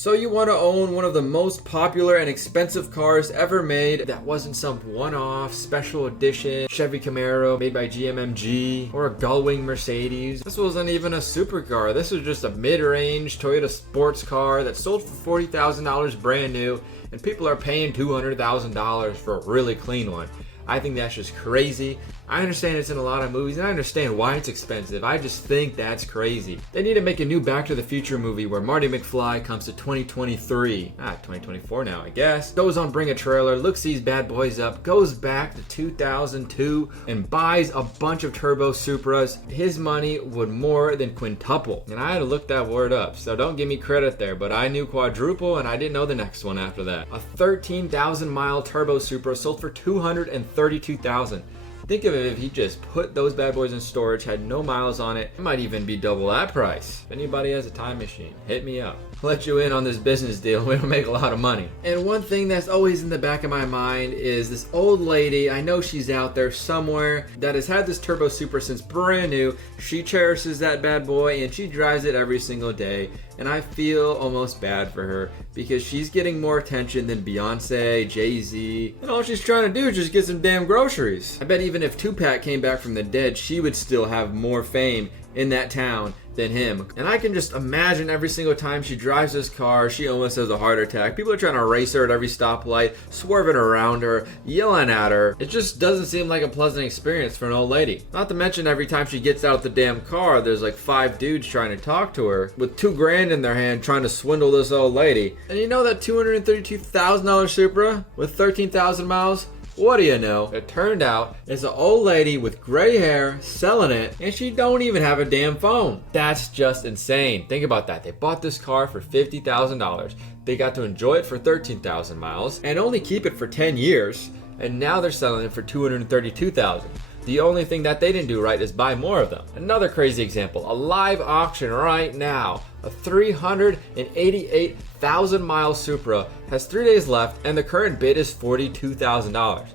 So you want to own one of the most popular and expensive cars ever made that wasn't some one-off special edition Chevy Camaro made by GMMG or a gull-wing Mercedes. This wasn't even a supercar. This was just a mid-range Toyota sports car that sold for $40,000 brand new, and people are paying $200,000 for a really clean one. I think that's just crazy. I understand it's in a lot of movies, and I understand why it's expensive. I just think that's crazy. They need to make a new Back to the Future movie where Marty McFly comes to 2023. 2024 now, I guess. Goes on Bring a Trailer, looks these bad boys up, goes back to 2002, and buys a bunch of Turbo Supras. His money would more than quintuple. And I had to look that word up, so don't give me credit there, but I knew quadruple, and I didn't know the next one after that. A 13,000 mile Turbo Supra sold for $232,000. Think of it if he just put those bad boys in storage, had no miles on it. It might even be double that price. If anybody has a time machine, hit me up. I'll let you in on this business deal. We don't make a lot of money. And one thing that's always in the back of my mind is this old lady, I know she's out there somewhere, that has had this Turbo Supra since brand new. She cherishes that bad boy and she drives it every single day. And I feel almost bad for her because she's getting more attention than Beyonce, Jay-Z, and all she's trying to do is just get some damn groceries. I bet even if Tupac came back from the dead, she would still have more fame in that town than him. And I can just imagine every single time she drives this car, she almost has a heart attack. People are trying to race her at every stoplight, swerving around her, yelling at her. It just doesn't seem like a pleasant experience for an old lady. Not to mention every time she gets out the damn car, there's like 5 dudes trying to talk to her with $2 grand in their hand trying to swindle this old lady. And you know that $232,000 Supra with 13,000 miles? What do you know? It turned out it's an old lady with gray hair selling it, and she don't even have a damn phone. That's just insane. Think about that. They bought this car for $50,000. They got to enjoy it for 13,000 miles and only keep it for 10 years. And now they're selling it for $232,000. The only thing that they didn't do right is buy more of them. Another crazy example, a live auction right now. A 388,000 mile Supra has 3 days left and the current bid is $42,000.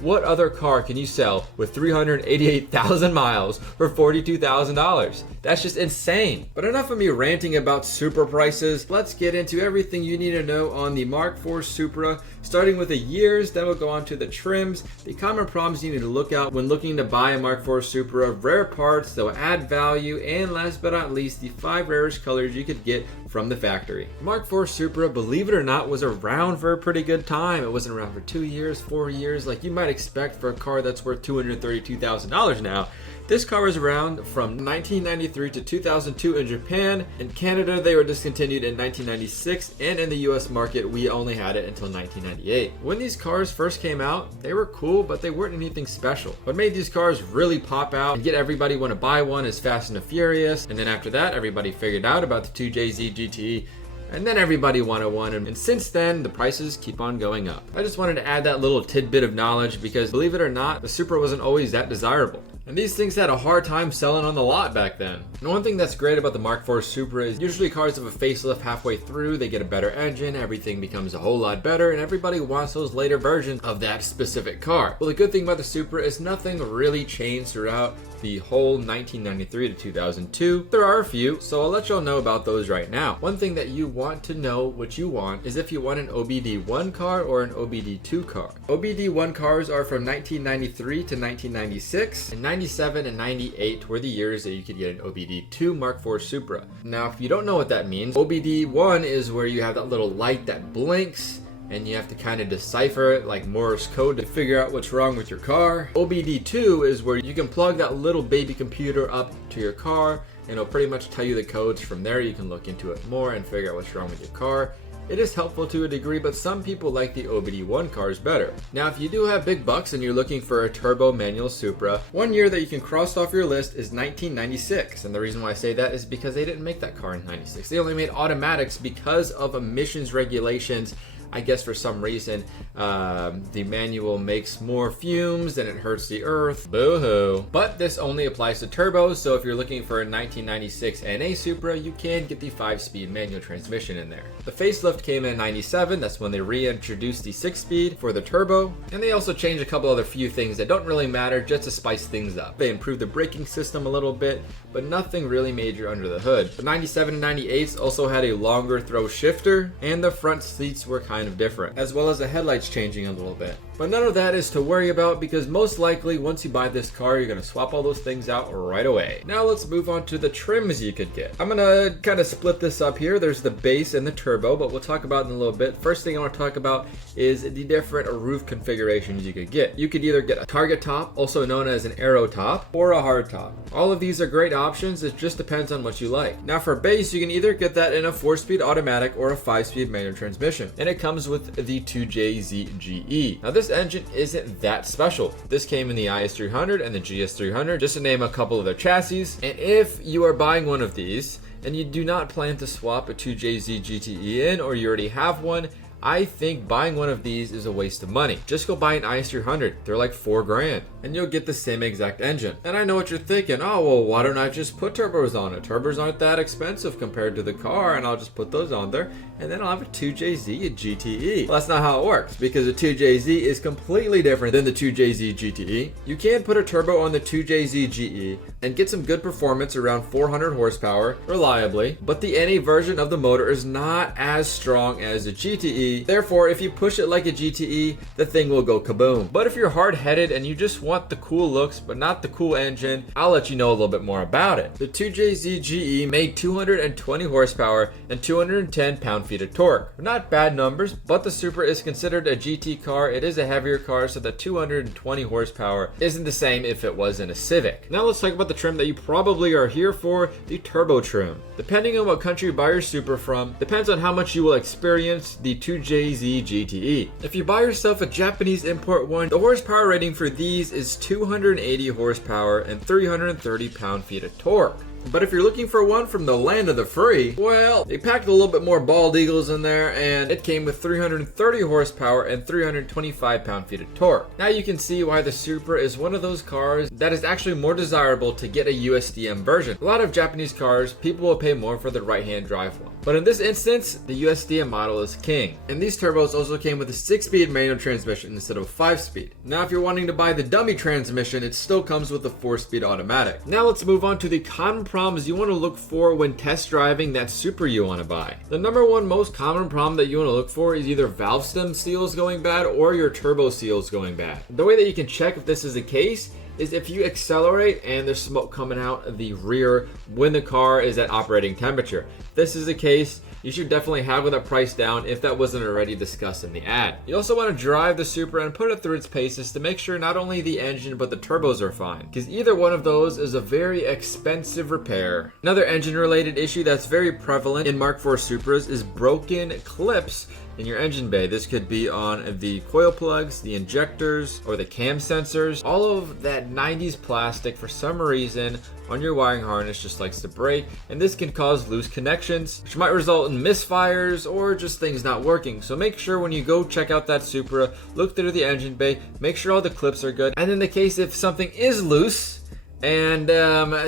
What other car can you sell with 388,000 miles for $42,000? That's just insane. But enough of me ranting about Supra prices. Let's get into everything you need to know on the MK4 Supra, starting with the years, then we'll go on to the trims, the common problems you need to look out when looking to buy a MK4 Supra, rare parts that will add value, and last but not least, the 5 rarest colors you could get from the factory. MK4 Supra, believe it or not, was around for a pretty good time. It wasn't around for 2 years, 4 years, like you might expect for a car that's worth $232,000 now. This car was around from 1993 to 2002 in Japan. In Canada, they were discontinued in 1996, and in the US market, we only had it until 1998. When these cars first came out, they were cool, but they weren't anything special. What made these cars really pop out and get everybody want to buy one is Fast and the Furious, and then after that, everybody figured out about the 2JZ GT, and then everybody wanted one, and since then, the prices keep on going up. I just wanted to add that little tidbit of knowledge because, believe it or not, the Supra wasn't always that desirable. And these things had a hard time selling on the lot back then. And one thing that's great about the MK4 Supra is usually cars have a facelift halfway through, they get a better engine, everything becomes a whole lot better, and everybody wants those later versions of that specific car. Well, the good thing about the Supra is nothing really changed throughout the whole 1993 to 2002. There are a few, so I'll let y'all know about those right now. One thing that you want to know what you want is if you want an OBD1 car or an OBD2 car. OBD1 cars are from 1993 to 1996, and 97 and 98 were the years that you could get an OBD2 MK4 Supra. Now, if you don't know what that means, OBD1 is where you have that little light that blinks and you have to kind of decipher it like Morse code to figure out what's wrong with your car. OBD2 is where you can plug that little baby computer up to your car and it'll pretty much tell you the codes. From there you can look into it more and figure out what's wrong with your car. It is helpful to a degree, but some people like the OBD1 cars better. Now, if you do have big bucks and you're looking for a turbo manual Supra, one year that you can cross off your list is 1996. And the reason why I say that is because they didn't make that car in 96. They only made automatics because of emissions regulations. I guess for some reason, the manual makes more fumes and it hurts the earth. Boo-hoo. But this only applies to turbos, so if you're looking for a 1996 NA Supra, you can get the 5-speed manual transmission in there. The facelift came in 97, that's when they reintroduced the 6-speed for the turbo, and they also changed a couple other few things that don't really matter just to spice things up. They improved the braking system a little bit, but nothing really major under the hood. The 97 and 98s also had a longer throw shifter, and the front seats were kind of different, as well as the headlights changing a little bit. But none of that is to worry about because most likely once you buy this car, you're going to swap all those things out right away. Now let's move on to the trims you could get. I'm going to kind of split this up here. There's the base and the turbo, but we'll talk about it in a little bit. First thing I want to talk about is the different roof configurations you could get. You could either get a target top, also known as an aero top, or a hard top. All of these are great options. It just depends on what you like. Now for base, you can either get that in a 4-speed automatic or a 5-speed manual transmission, and it comes with the 2JZ-GE. Now this engine isn't that special. This came in the IS300 and the GS300, just to name a couple of their chassis. And if you are buying one of these and you do not plan to swap a 2JZ GTE in, or you already have one, I think buying one of these is a waste of money. Just go buy an IS300. They're like $4 grand and you'll get the same exact engine. And I know what you're thinking. Oh, well, why don't I just put turbos on it? Turbos aren't that expensive compared to the car, and I'll just put those on there and then I'll have a 2JZ GTE. Well, that's not how it works, because the 2JZ is completely different than the 2JZ GTE. You can put a turbo on the 2JZ GE and get some good performance around 400 horsepower reliably, but the NA version of the motor is not as strong as the GTE. Therefore, if you push it like a GTE, the thing will go kaboom. But if you're hard-headed and you just want the cool looks but not the cool engine, I'll let you know a little bit more about it. The 2JZ GE made 220 horsepower and 210 pound-feet of torque. Not bad numbers, but the Supra is considered a GT car. It is a heavier car, so the 220 horsepower isn't the same if it was in a Civic. Now let's talk about the trim that you probably are here for, the turbo trim. Depending on what country you buy your Supra from, depends on how much you will experience the 2JZ GTE. If you buy yourself a Japanese import one, the horsepower rating for these is 280 horsepower and 330 pound-feet of torque. But if you're looking for one from the land of the free, well, they packed a little bit more bald eagles in there, and it came with 330 horsepower and 325 pound-feet of torque. Now you can see why the Supra is one of those cars that is actually more desirable to get a USDM version. A lot of Japanese cars, people will pay more for the right-hand drive one. But in this instance, the USDM model is king. And these turbos also came with a 6-speed manual transmission instead of a 5-speed. Now if you're wanting to buy the dummy transmission, it still comes with a 4-speed automatic. Now let's move on to the common problems you want to look for when test driving that Supra you want to buy. The number one most common problem that you want to look for is either valve stem seals going bad or your turbo seals going bad. The way that you can check if this is the case is if you accelerate and there's smoke coming out of the rear when the car is at operating temperature. If this is the case, you should definitely have that price down if that wasn't already discussed in the ad. You also want to drive the Supra and put it through its paces to make sure not only the engine but the turbos are fine, because either one of those is a very expensive repair. Another engine related issue that's very prevalent in Mark IV Supras is broken clips in your engine bay. This could be on the coil plugs, the injectors, or the cam sensors. All of that 90s plastic for some reason on your wiring harness just likes to break, and this can cause loose connections, which might result in misfires or just things not working. So make sure when you go check out that Supra, look through the engine bay, make sure all the clips are good, and in the case if something is loose and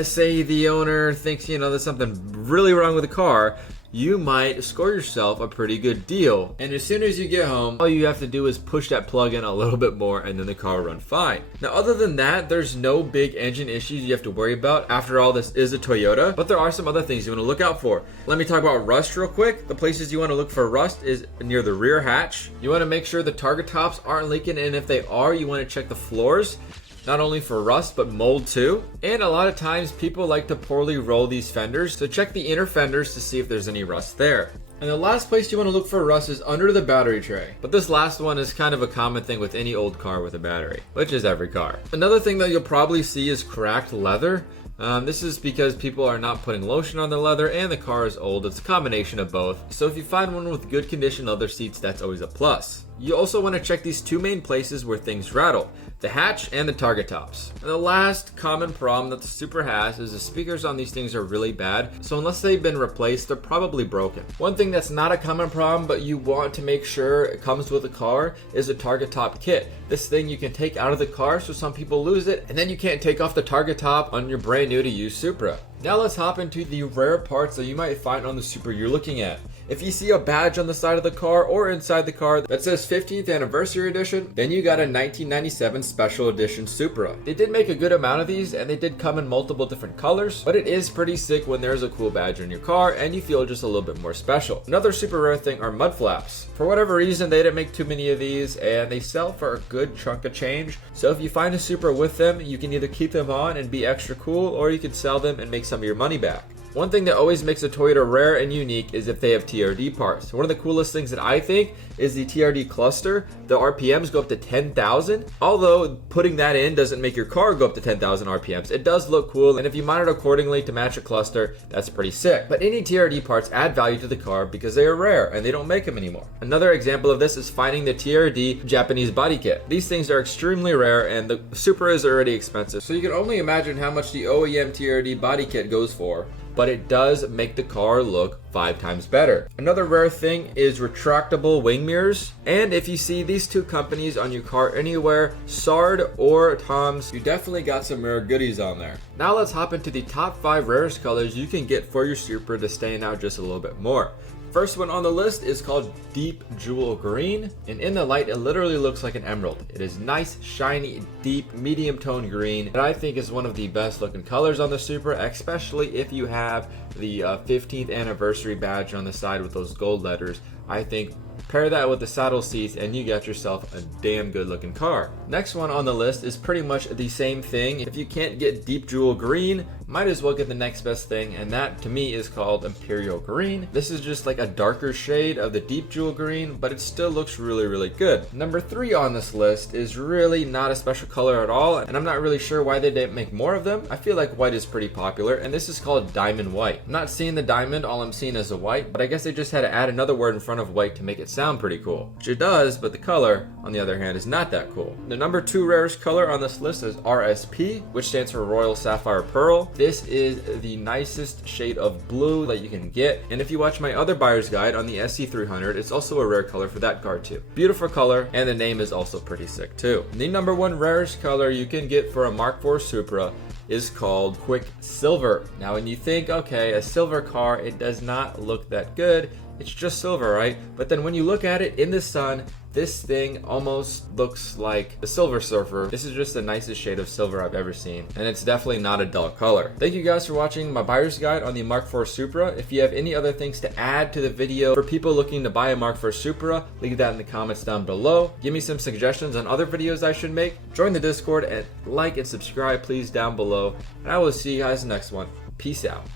say the owner thinks, you know, there's something really wrong with the car, you might score yourself a pretty good deal. And as soon as you get home, all you have to do is push that plug in a little bit more and then the car will run fine. Now, other than that, there's no big engine issues you have to worry about. After all, this is a Toyota, but there are some other things you want to look out for. Let me talk about rust real quick. The places you want to look for rust is near the rear hatch. You want to make sure the target tops aren't leaking, and if they are, you want to check the floors. Not only for rust, but mold too. And a lot of times people like to poorly roll these fenders, so check the inner fenders to see if there's any rust there. And the last place you want to look for rust is under the battery tray. But this last one is kind of a common thing with any old car with a battery, which is every car. Another thing that you'll probably see is cracked leather. This is because people are not putting lotion on the leather and the car is old. It's a combination of both. So if you find one with good condition leather seats, that's always a plus. You also want to check these two main places where things rattle: the hatch and the target tops. And the last common problem that the Supra has is the speakers on these things are really bad, so unless they've been replaced, they're probably broken. One thing that's not a common problem, but you want to make sure it comes with a car, is a target top kit. This thing you can take out of the car, so some people lose it, and then you can't take off the target top on your brand new to used Supra. Now let's hop into the rare parts that you might find on the Supra you're looking at. If you see a badge on the side of the car or inside the car that says 15th Anniversary Edition, then you got a 1997 Special Edition Supra. They did make a good amount of these, and they did come in multiple different colors, but it is pretty sick when there's a cool badge in your car and you feel just a little bit more special. Another super rare thing are mud flaps. For whatever reason, they didn't make too many of these, and they sell for a good chunk of change. So if you find a Supra with them, you can either keep them on and be extra cool, or you can sell them and make some of your money back. One thing that always makes a Toyota rare and unique is if they have TRD parts. One of the coolest things that I think is the TRD cluster. The RPMs go up to 10,000. Although putting that in doesn't make your car go up to 10,000 RPMs. It does look cool, and if you mount it accordingly to match a cluster, that's pretty sick. But any TRD parts add value to the car because they are rare and they don't make them anymore. Another example of this is finding the TRD Japanese body kit. These things are extremely rare, and the Supra is already expensive. So you can only imagine how much the OEM TRD body kit goes for, but it does make the car look 5 times better. Another rare thing is retractable wing mirrors. And if you see these two companies on your car anywhere, Sard or Tom's, you definitely got some rare goodies on there. Now let's hop into the top 5 rarest colors you can get for your Supra to stand out just a little bit more. First one on the list is called Deep Jewel Green, and in the light it literally looks like an emerald. It is nice, shiny, deep, medium tone green that I think is one of the best looking colors on the Supra, especially if you have the 15th anniversary badge on the side with those gold letters. I think pair that with the saddle seats and you got yourself a damn good looking car. Next one on the list is pretty much the same thing. If you can't get Deep Jewel Green, might as well get the next best thing, and that to me is called Imperial Green. This is just like a darker shade of the Deep Jewel Green, but it still looks really, really good. Number 3 on this list is really not a special color at all, and I'm not really sure why they didn't make more of them. I feel like white is pretty popular, and this is called Diamond White. I'm not seeing the diamond, all I'm seeing is the white, but I guess they just had to add another word in front of white to make it sound pretty cool, which it does, but the color, on the other hand, is not that cool. The number 2 rarest color on this list is RSP, which stands for Royal Sapphire Pearl. This is the nicest shade of blue that you can get, and if you watch my other buyer's guide on the SC300, it's also a rare color for that car too. Beautiful color, and the name is also pretty sick too. The number 1 rarest color you can get for a Mark IV Supra is called Quicksilver. Now when you think, okay, a silver car, it does not look that good. It's just silver, right? But then when you look at it in the sun, this thing almost looks like the Silver Surfer. This is just the nicest shade of silver I've ever seen, and it's definitely not a dull color. Thank you guys for watching my buyer's guide on the Mark IV Supra. If you have any other things to add to the video for people looking to buy a Mark IV Supra, leave that in the comments down below. Give me some suggestions on other videos I should make. Join the Discord and like and subscribe please down below, and I will see you guys next one. Peace out.